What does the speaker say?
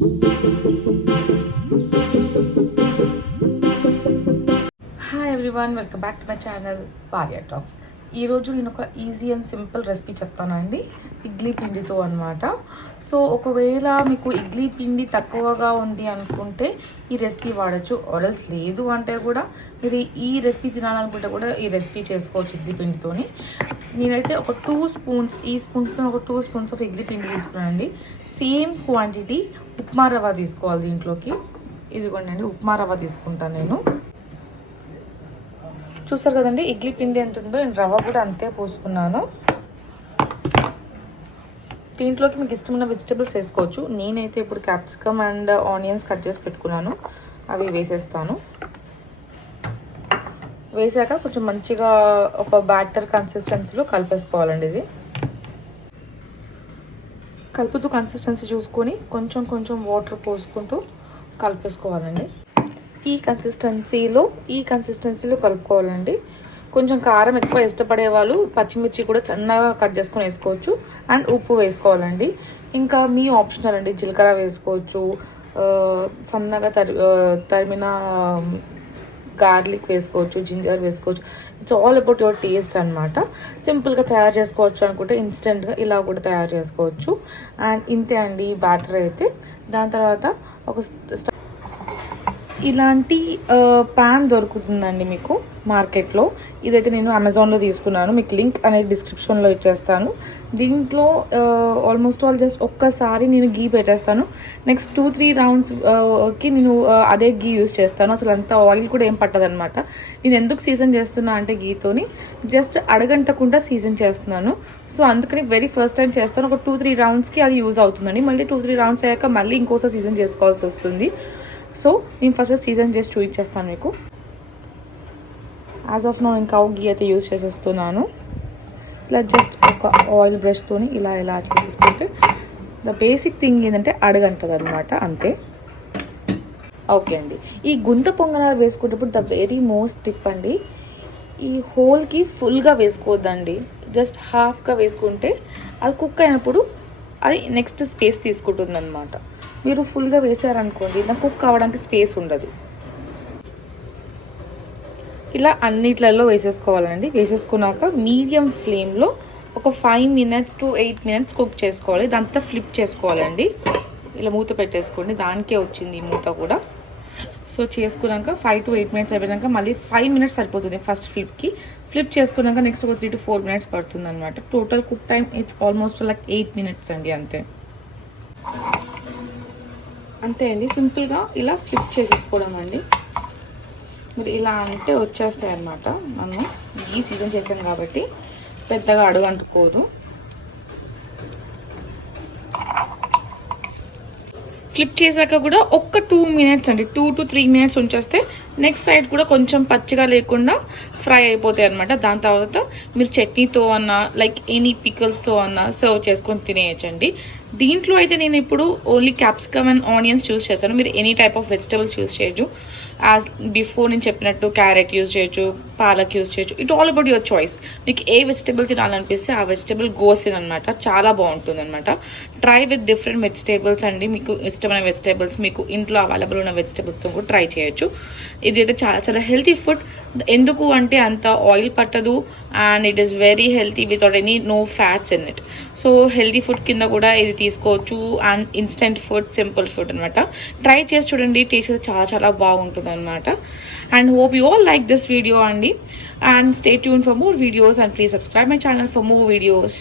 Hi everyone, welcome back to my channel Variya Talks. ఈరోజు నేను ఒక ఈజీ అండ్ సింపుల్ రెసిపీ చెప్తానండి, ఇడ్లీ పిండితో అనమాట. సో ఒకవేళ మీకు ఇడ్లీ పిండి తక్కువగా ఉంది అనుకుంటే ఈ రెసిపీ వాడచ్చు, ఆర్ఎల్స్ లేదు అంటే కూడా మీరు ఈ రెసిపీ తినాలనుకుంటే కూడా ఈ రెసిపీ చేసుకోవచ్చు ఇడ్లీ పిండితోని. నేనైతే ఒక 2 స్పూన్స్, ఈ స్పూన్స్తో ఒక 2 స్పూన్స్ ఆఫ్ ఇడ్లీ పిండి తీసుకున్నానండి. సేమ్ క్వాంటిటీ ఉప్మా రవ్వ తీసుకోవాలి దీంట్లోకి. ఇదిగోండి, ఉప్మా రవ్వ తీసుకుంటాను నేను. చూసారు కదండి ఇడ్లీ పిండి ఎంత ఉందో, నేను రవ్వ కూడా అంతే పోసుకున్నాను. దీంట్లోకి మీకు ఇష్టమైన వెజిటబుల్స్ వేసుకోవచ్చు. నేనైతే ఇప్పుడు క్యాప్సికమ్ అండ్ ఆనియన్స్ కట్ చేసి పెట్టుకున్నాను, అవి వేసేస్తాను. వేసాక కొంచెం మంచిగా ఒక బ్యాటర్ కన్సిస్టెన్సీలో కలిపేసుకోవాలండి. ఇది కలుపుతూ కన్సిస్టెన్సీ చూసుకొని కొంచెం కొంచెం వాటర్ పోసుకుంటూ కలిపేసుకోవాలండి. ఈ కన్సిస్టెన్సీలో కలుపుకోవాలండి. కొంచెం కారం ఎక్కువ ఇష్టపడే వాళ్ళు పచ్చిమిర్చి కూడా సన్నగా కట్ చేసుకొని వేసుకోవచ్చు, అండ్ ఉప్పు వేసుకోవాలండి. ఇంకా మీ ఆప్షనల్ అండి, జీలకర్ర వేసుకోవచ్చు, సన్నగా తరిమిన గార్లిక్ వేసుకోవచ్చు, జింజర్ వేసుకోవచ్చు. It's all about your taste అనమాట. సింపుల్గా తయారు చేసుకోవచ్చు అనుకుంటే ఇన్స్టెంట్గా ఇలా కూడా తయారు చేసుకోవచ్చు. అండ్ ఇంతే అండి బ్యాటర్ అయితే. దాని తర్వాత ఒక ఇలాంటి ప్యాన్ దొరుకుతుందండి మీకు మార్కెట్లో. ఇదైతే నేను అమెజాన్లో తీసుకున్నాను, మీకు లింక్ అనేది డిస్క్రిప్షన్లో ఇచ్చేస్తాను. దీంట్లో ఆల్మోస్ట్ ఆల్ జస్ట్ ఒక్కసారి నేను గీ పెట్టేస్తాను. నెక్స్ట్ 2-3 రౌండ్స్కి నేను అదే గీ యూస్ చేస్తాను. అసలు అంత ఆయిల్ కూడా ఏం పట్టదనమాట. నేను ఎందుకు సీజన్ చేస్తున్నా అంటే గీతోని జస్ట్ అడగంటకుండా సీజన్ చేస్తున్నాను. సో అందుకని వెరీ ఫస్ట్ టైం చేస్తాను. ఒక 2-3 రౌండ్స్కి అది యూజ్ అవుతుందండి. మళ్ళీ 2-3 రౌండ్స్ అయ్యాక మళ్ళీ ఇంకోసారి సీజన్ చేసుకోవాల్సి వస్తుంది. సో నేను ఫస్ట్ సీజన్ చేసి చూపించేస్తాను మీకు. యాజ్ ఆఫ్ నో ఇంకా గీ అయితే యూజ్ చేసేస్తున్నాను. ఇలా జస్ట్ ఒక ఆయిల్ బ్రష్తో ఇలా చేసేసుకుంటే ద బేసిక్ థింగ్ ఏంటంటే అడగంటది అనమాట, అంతే. ఓకే అండి, ఈ గుంత పొంగనాలు వేసుకునేటప్పుడు ద వెరీ మోస్ట్ టిప్ అండి, ఈ హోల్కి ఫుల్గా వేసుకోవద్దండి. జస్ట్ హాఫ్గా వేసుకుంటే అది కుక్ అయినప్పుడు అది నెక్స్ట్ స్పేస్ తీసుకుంటుంది అనమాట. మీరు ఫుల్గా వేసారనుకోండి, దాన్ని కుక్ అవ్వడానికి స్పేస్ ఉండదు. ఇలా అన్నిట్లలో వేసేసుకోవాలండి. వేసేసుకున్నాక మీడియం ఫ్లేమ్లో ఒక 5 minutes to 8 minutes కుక్ చేసుకోవాలి. ఇదంతా ఫ్లిప్ చేసుకోవాలండి. ఇలా మూత పెట్టేసుకోండి, దానికే వచ్చింది ఈ మూత కూడా. సో చేసుకున్నాక 5 to 8 minutes అయిపోయాక మళ్ళీ 5 minutes సరిపోతుంది ఫస్ట్ ఫ్లిప్ చేసుకున్నాక నెక్స్ట్ ఒక 3 to 4 minutes పడుతుంది అనమాట. Total cook time it's almost like 8 minutes అండి, అంతే. అంతే అండి, సింపుల్గా ఇలా ఫ్లిప్ చేసేసుకోవడం అండి. మీరు ఇలా అంటే వచ్చేస్తాయి అన్నమాట. మనం ఈ సీజన్ చేసాం కాబట్టి పెద్దగా అడుగు అంటుకోదు. ఫ్లిప్ చేశాక కూడా ఒక్క 2 minutes అండి, 2 to 3 minutes ఉంచేస్తే నెక్స్ట్ సైడ్ కూడా కొంచెం పచ్చిగా లేకుండా ఫ్రై అయిపోతాయి అనమాట. దాని తర్వాత మీరు చట్నీతో అన్నా లైక్ ఎనీ పికల్స్తో అన్నా సర్వ్ చేసుకొని తినేయచ్చండి. దీంట్లో అయితే నేను ఇప్పుడు only capsicum and onions use చేస్తాను. మీరు any type of vegetables use చేయొచ్చు. యాజ్ బిఫోర్ నేను చెప్పినట్టు క్యారెట్ యూస్ చేయొచ్చు, పాలక్ యూస్ చేయొచ్చు. It all about your choice. మీకు ఏ వెజిటబుల్ తినాలనిపిస్తే ఆ వెజిటబుల్ గోస్ ఇన్ అనమాట. చాలా బాగుంటుంది అనమాట. ట్రై విత్ డిఫరెంట్ వెజిటేబుల్స్ అండి. మీకు ఇష్టమైన వెజిటేబుల్స్, మీకు ఇంట్లో అవైలబుల్ ఉన్న వెజిటేబుల్స్తో కూడా ట్రై చేయొచ్చు. ఇదైతే చాలా చాలా హెల్తీ ఫుడ్. ఎందుకు అంటే అంత ఆయిల్ పట్టదు and it is very healthy without any no fats in it. So healthy food కింద కూడా ఇది తీసుకోవచ్చు. And instant food, simple food అనమాట. ట్రై చేసి చూడండి, టేస్ట్ చాలా చాలా బాగుంటుంది అనమాట. And hope you all like this video అండి. And stay tuned for more videos and please subscribe my channel for more videos.